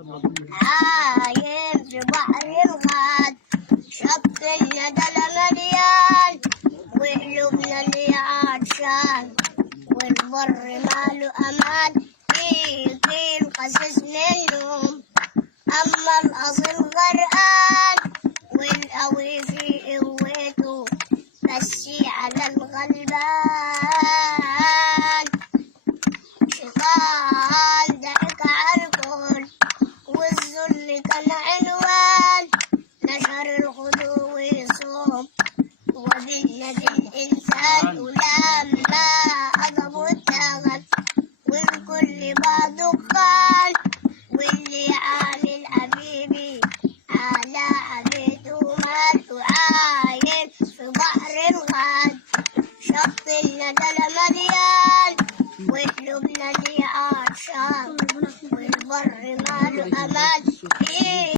عايم في بحر الغاد، شط الندى مليان، وقلوبنا اللي عطشان، والبر ماله أمان، يجي القصص منهم، أما الأصل